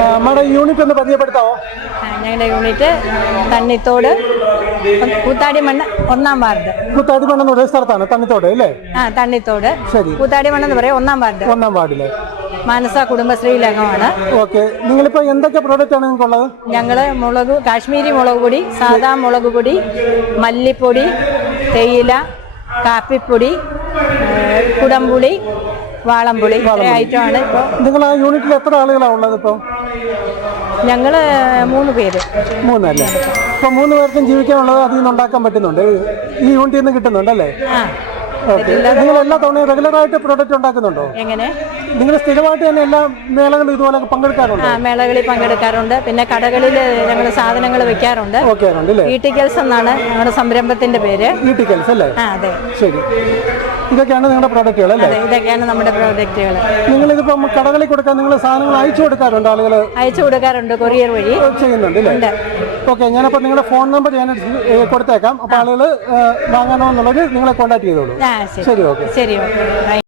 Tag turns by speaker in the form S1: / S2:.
S1: നമ്മുടെ യൂണിറ്റ് ഒന്ന് പരിചയപ്പെടുത്താവോ
S2: ഞങ്ങളുടെ യൂണിറ്റ് തണ്ണിത്തോട് കൂത്താടി മണ്ണ് ഒന്നാം വാർഡ്.
S1: കുത്താടിമണ്ണെന്ന് പറയുന്ന സ്ഥലത്താണ് തണ്ണിത്തോട് അല്ലേ?
S2: ആ തണ്ണിത്തോട്.
S1: ശരി.
S2: കൂത്താടി മണ്ണെന്ന് പറയും ഒന്നാം വാർഡ്.
S1: ഒന്നാം വാർഡിലെ.
S2: മാനസ കുടുംബശ്രീയിൽ അംഗമാണ്
S1: ഓക്കെ. നിങ്ങളിപ്പോ എന്തൊക്കെ പ്രോഡക്റ്റ് ആണ് നിങ്ങൾക്കുള്ളത്?
S2: ഞങ്ങൾ മുളക് കാശ്മീരി മുളക് പൊടി സാദാ മുളക് പൊടി മല്ലിപ്പൊടി തേയില കാപ്പിപ്പൊടി കുടംപുളി വാളംപുളി ആയിട്ടാണ് ഐറ്റമാണ് ഇപ്പോൾ
S1: നിങ്ങൾ ആ യൂണിറ്റിൽ എത്ര ആളുകളാണ് ഉള്ളത് ഇപ്പോൾ
S2: ഞങ്ങൾ മൂന്ന് പേര്.
S1: മൂന്നല്ലേ? ഇപ്പൊ മൂന്ന് പേർക്കും ജീവിക്കാനുള്ളത് അതിൽ നിന്ന് ഉണ്ടാക്കാൻ പറ്റുന്നുണ്ട്. ഈ യൂണിറ്റിൽ നിന്ന് കിട്ടുന്നുണ്ട് അല്ലേ? നിങ്ങൾ എല്ലാ തവണയും റെഗുലർ ആയിട്ട് പ്രോഡക്റ്റ് ഉണ്ടാക്കുന്നുണ്ടോ?
S2: എങ്ങനെ?
S1: നിങ്ങൾ സ്ഥിരമായിട്ട് തന്നെ എല്ലാ മേളകളും ഇതുപോലെ പങ്കെടുക്കാറുണ്ട്?
S2: ആ മേളകളിൽ പങ്കെടുക്കാറുണ്ട്. പിന്നെ കടകളിൽ ഞങ്ങൾ സാധനങ്ങൾ വെക്കാറുണ്ട്.
S1: ഓക്കെ ഉണ്ട് അല്ലേ?
S2: വീട്ടിക്കൽസ് എന്നാണ് ഞങ്ങളുടെ സംരംഭത്തിന്റെ പേര്.
S1: വീട്ടിക്കൽസ് അല്ലേ?
S2: ആ അതെ.
S1: ശരി. ഇതൊക്കെയാണ് നിങ്ങളുടെ പ്രോഡക്റ്റുകൾ അല്ലേ?
S2: അതെ ഇതൊക്കെയാണ് നമ്മുടെ പ്രോഡക്റ്റുകൾ
S1: നിങ്ങൾ ഇതിപ്പം കടകളിൽ കൊടുക്കാൻ നിങ്ങൾ സാധനങ്ങൾ അയച്ചു കൊടുക്കാറുണ്ട് ആളുകൾ
S2: അയച്ചു കൊടുക്കാറുണ്ട് കൊറിയർ വഴി.
S1: ചെയ്യുന്നുണ്ട് അല്ലേ? ഓക്കെ ഞാനപ്പോൾ നിങ്ങളുടെ ഫോൺ നമ്പർ ഞാൻ ഏ, കൊടുത്തേക്കാം. അപ്പോൾ ആളുകൾ വാങ്ങണമെന്നുള്ളവർ നിങ്ങളെ കോൺടാക്ട് ചെയ്തോളൂ.
S2: ആ ശരി.
S1: ശരി ഓക്കെ.
S2: ശരി ഓക്കെ.